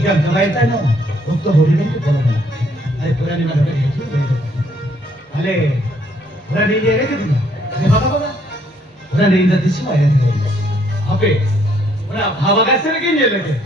क्या जमायता ना वो तो होली नहीं तो बोलो ना अरे पुरानी में लगे अरे पुरानी ये रे कितना ये बाबा पुरानी इंद्र दिशा आया थे अबे पुरा भावा कैसे लगे ये लगे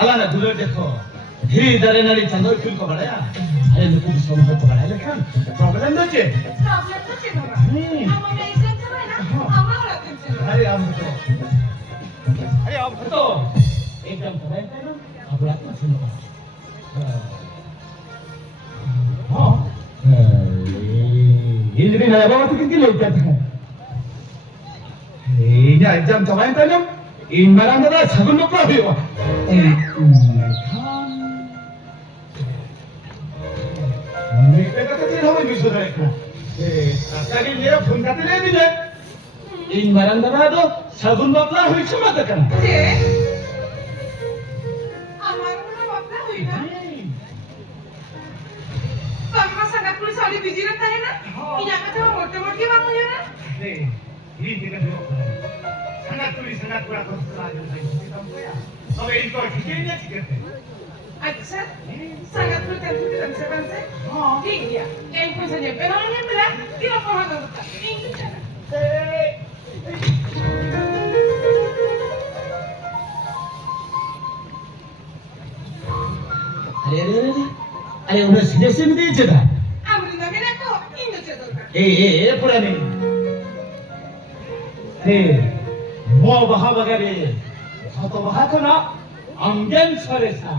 अल्लाह ने दूल्हे देखो धीरे धीरे नारी चंदोई फूल को बढ़ाया अरे लोगों की सोच को बढ़ाया लेकिन प्रॉब्लम तो चे बाबा हमारे एग्जाम चल रहा है ना हमारा टेंशन अरे आप तो एकदम समय पे ना अब रात में सुनो हाँ ये भी ना बाबा तो कितनी लेट जाता है ये एग्जाम समय पे ना इन बारां का सगुन लोग का भी हुआ मेरे को तो तेरे हमें भी सुना है आजकल ये फोन करते ले भी नहीं इन बारां का तो सगुन लोग का हुई चुमा तक ना हमारा ना बापला हुई ना तो हमारा संगत पुलिस वाली बिजी रहता है ना कि यहाँ पे तो मोटे मोटे बात हुई है ना नहीं ये जगह जो संगत पूरा दोस्त आ जाता है अब इनको ठीक है नहीं ठीक है अच्छा संगत पुलिस टेंशन से बनते हाँ ठीक है एक कुछ नहीं पर हमने मिला कि वो पढ़ा दो ठीक है अरे उन्हें सीधे से भी दे चला अमृता मेरा को इन दो चलो ए पुराने हे मो बहा वगैरह तो बहा तो ना अंगन सरेसा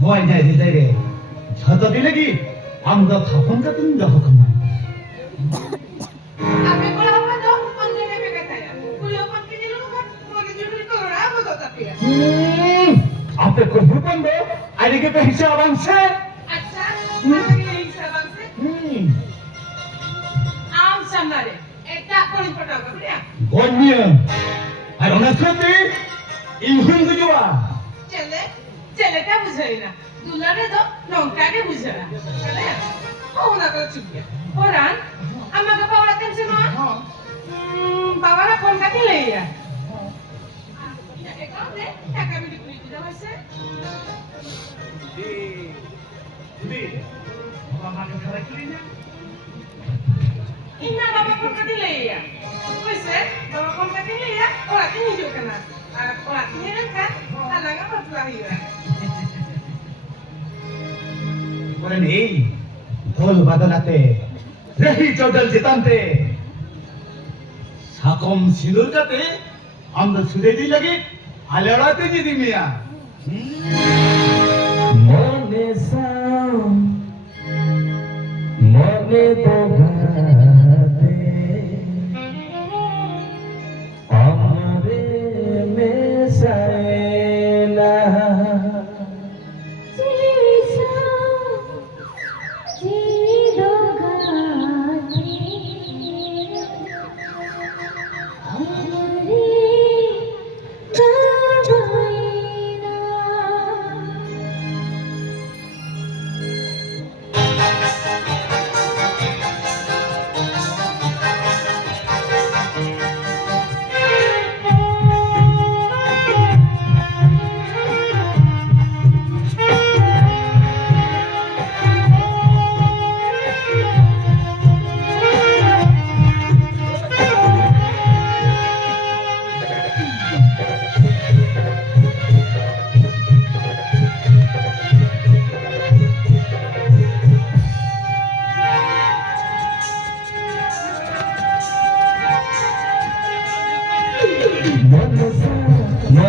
मो इन्हें दिले रे छतो दिले की हम तो थापन का तुम जाओ कमा अबे को हम तो अंदर में कहता है कोई अपन के लोग का मोरे जुड़ी को रहा वो तो तपिया आपे को भूपन दो आने के पे हिसाब से अच्छा हमारे हिसाब से आम समारे এটা কোন পটা বলিয়া গনিয়া আর অনাসতে ইনহুন গুজুয়া ছেলেটা বুঝাই না দুলারে তো নংকাকে বুঝা না চলে ও না করে চুপিয়া ওরান আমাকে পাওয়া টেনশন না বাবারা ফোন কাটি লইয়া এটা কানে টাকা বিলি করে দিতে হইছে দি বাবা কে খারাপ করি না ইন্না বাবা ফোন কাটি লইয়া কইছে বাবা ফোন কাটি লইয়া ওরা কি নিজো কেনা আর ওরা কি নেন আলাগা পাতলা হইয়া বলেন এই ঢোল বাদলাতে রহি চৌডল জিতান্তে সাকম সিঁদুরটাতে আমরা ছুড়ে দিই লাগে আলেড়াতে যদি মিয়া মনে সাম মনে তো ঘাতে আমারে মেসাইলা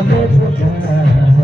মনে বোঝা